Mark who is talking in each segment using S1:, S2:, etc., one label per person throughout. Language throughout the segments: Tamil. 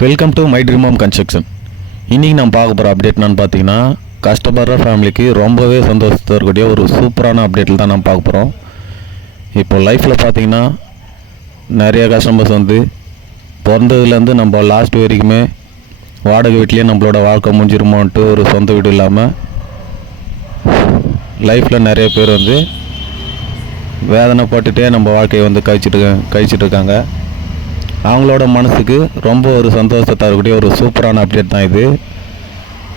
S1: Welcome to my dream home construction இன்றைக்கி நான் பார்க்க போகிற அப்டேட் என்னன்னு பார்த்தீங்கன்னா கஷ்டப்படுற ஃபேமிலிக்கு ரொம்பவே சந்தோஷத்தை இருக்கக்கூடிய ஒரு சூப்பரான அப்டேட்டில் தான் நான் பார்க்க போகிறோம் இப்போ லைஃப்பில் பார்த்தீங்கன்னா நிறைய கஸ்டமர்ஸ் வந்து பிறந்ததுலேருந்து நம்ம லாஸ்ட் வரைக்குமே வாடகை வீட்லேயே நம்மளோட வாழ்க்கை முடிஞ்சிருமோன்ட்டு ஒரு சொந்த வீடு இல்லாமல் லைஃப்பில் நிறைய பேர் வந்து வேதனைப்பட்டுட்டே நம்ம வாழ்க்கையை வந்து கழிச்சிட்டு கழிச்சிட்ருக்காங்க அவங்களோட மனசுக்கு ரொம்ப ஒரு சந்தோஷத்தை தரக்கூடிய ஒரு சூப்பரான அப்டேட் தான் இது.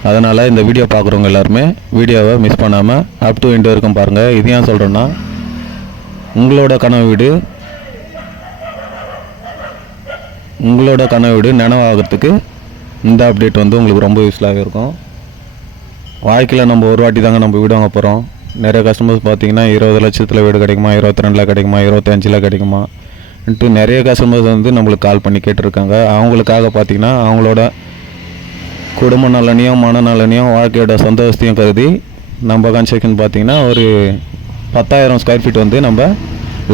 S1: அதனால் இந்த வீடியோ பார்க்குறவங்க எல்லாருமே வீடியோவை மிஸ் பண்ணாமல் அப் டு எண்டு வரைக்கும் பாருங்கள் இது ஏன் சொல்கிறேன்னா உங்களோட கனவு வீடு உங்களோட கனவு வீடு நினைவாகிறதுக்கு இந்த அப்டேட் வந்து உங்களுக்கு ரொம்ப யூஸ்ஃபுல்லாகவே இருக்கும். வாழ்க்கையில் நம்ம ஒரு வாட்டி தாங்க நம்ம வீடு வாங்க போகிறோம் நிறைய கஸ்டமர்ஸ் பார்த்தீங்கன்னா இருபது லட்சத்தில் வீடு கிடைக்குமா இருபத்தி ரெண்டில் கிடைக்குமா இருபத்தஞ்சில் கிடைக்குமா ன்ட்டு நிறைய கஸ்டமர்ஸ் வந்து நம்மளுக்கு கால் பண்ணி கேட்டிருக்காங்க. அவங்களுக்காக பார்த்தீங்கன்னா அவங்களோட குடும்ப நலனையும் மனநலனையும் வாழ்க்கையோட சந்தோஷத்தையும் கருதி நம்ம கன்ஸ்ட்ரக்ஷன் பார்த்தீங்கன்னா ஒரு பத்தாயிரம் ஸ்கொயர் ஃபீட் வந்து நம்ம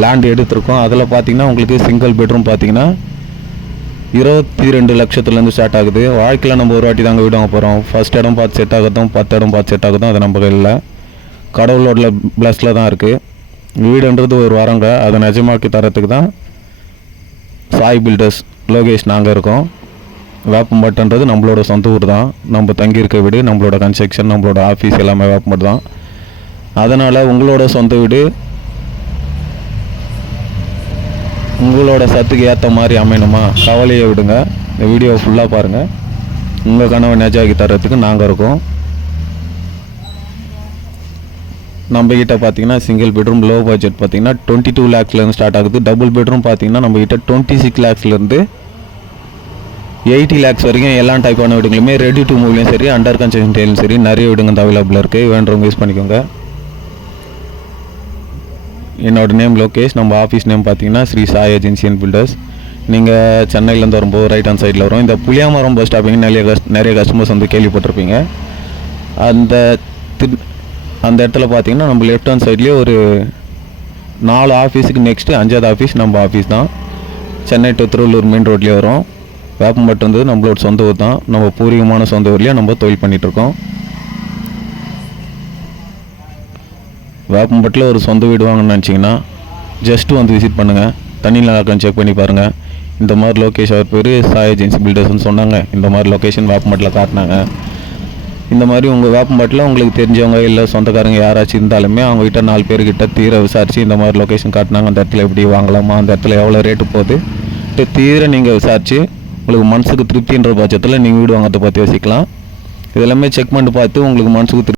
S1: லேண்ட் எடுத்திருக்கோம். அதில் பார்த்தீங்கன்னா உங்களுக்கு சிங்கிள் பெட்ரூம் பார்த்திங்கன்னா இருபத்தி ரெண்டு லட்சத்துலேருந்து ஸ்டார்ட் ஆகுது. வாழ்க்கையில் நம்ம ஒரு வாட்டி தாங்க வீடு வாங்க போகிறோம் ஃபர்ஸ்ட் இடம் பார்த்து செட் ஆகட்டும் பத்து இடம் பார்த்து செட் ஆகட்டும் அது நம்ம கையில் கடவுளோட ப்ளஸில் தான் இருக்குது வீடுன்றது ஒரு வரங்க. அதை நிஜமாக்கி தரத்துக்கு தான் சாய் பில்டர்ஸ் லோகேஷ் நாங்கள் இருக்கோம். வேப்பம்பட்டுன்றது நம்மளோட சொந்த ஊர் தான். நம்ம தங்கியிருக்க வீடு நம்மளோட கன்ஸ்ட்ரக்ஷன் நம்மளோட ஆஃபீஸ் எல்லாமே வேப்பம்பட்டு தான். அதனால் உங்களோட சொந்த வீடு உங்களோட சத்துக்கு ஏற்ற மாதிரி அமையணுமா? கவலையை விடுங்க. இந்த வீடியோ ஃபுல்லாக பாருங்கள் உங்கள் கனவை நெஜாக்கி தர்றதுக்கு நாங்கள் இருக்கோம். நம்ம கிட்ட பார்த்தீங்கன்னா சிங்கிள் பெட்ரூம் லோ பட்ஜெட் பார்த்தீங்கன்னா டுவெண்ட்டி டூ லேக்ஸ்லேருந்து ஸ்டார்ட் ஆகுது. டபுள் பெட்ரூம் பார்த்தீங்கன்னா நம்ம கிட்ட டுவெண்ட்டி சிக்ஸ் லேக்ஸ்லேருந்து எயிட்டி லேக்ஸ் வரைக்கும் எல்லா டைப்பான வீடுங்களுமே ரெடி டு மூவ்லையும் சரி அண்டர் கன்ஸ்ட்ரக்ஷன் டேலும் சரி நிறைய வீடுங்க அவைலபிளாக இருக்குது வேண்டவங்க யூஸ் பண்ணிக்கோங்க. என்னோட நேம் லோகேஷ் நம்ம ஆஃபீஸ் நேம் பார்த்தீங்கன்னா Sri Sai agency and builders நீங்கள் சென்னையிலேருந்து வரும்போது ரைட் ஹேண்ட் சைடில் வரும். இந்த புளியாமரம் பஸ் ஸ்டாப்பிங் நிறைய கஸ்ட் நிறைய கஸ்டமர்ஸ் வந்து கேள்விப்பட்டிருப்பீங்க. அந்த திரு- அந்த இடத்துல பார்த்தீங்கன்னா நம்ம லெஃப்ட் ஹேண்ட் சைட்லேயே ஒரு நாலு ஆஃபீஸுக்கு நெக்ஸ்ட்டு அஞ்சாவது ஆஃபீஸ் நம்ம ஆஃபீஸ் தான். சென்னை டு திருவள்ளூர் மெயின் ரோட்லேயே வரும். வேப்பம்பட்டுன்றது நம்மளோட சொந்த ஊர் தான். நம்ம பூர்வீகமான சொந்த ஊர்லேயே நம்ம தொழில் பண்ணிகிட்ருக்கோம் வேப்பம்பட்டில் ஒரு சொந்த வீடு வாங்கணும்னு நினச்சிங்கன்னா ஜஸ்ட்டு வந்து விசிட் பண்ணுங்கள் தண்ணி நல்லாக்கான்னு செக் பண்ணி பாருங்கள் இந்த மாதிரி லொக்கேஷன் அவர் பேர் சாய் ஏஜென்சி பில்டர்ஸ்னு சொன்னாங்க. இந்த மாதிரி லொக்கேஷன் வேப்பம்பட்டில் காட்டினாங்க. இந்த மாதிரி உங்கள் வேப்பம்பாட்டில் உங்களுக்கு தெரிஞ்சவங்க இல்லை சொந்தக்காரங்க யாராச்சும் இருந்தாலுமே அவங்ககிட்ட நாலு பேர்கிட்ட தீர விசாரித்து இந்த மாதிரி லொக்கேஷன் காட்டினாங்க. அந்த இடத்துல எப்படி வாங்கலாமா? அந்த இடத்துல எவ்வளோ ரேட்டு போகுது? தீர நீங்கள் விசாரித்து உங்களுக்கு மனசுக்கு திருப்தின்ற பட்சத்தில் நீங்கள் வீடு வாங்கிறத பற்றி யோசிக்கலாம். இதெல்லாமே செக் பண்ணிட்டு பார்த்து உங்களுக்கு மனசுக்கு திருப்தி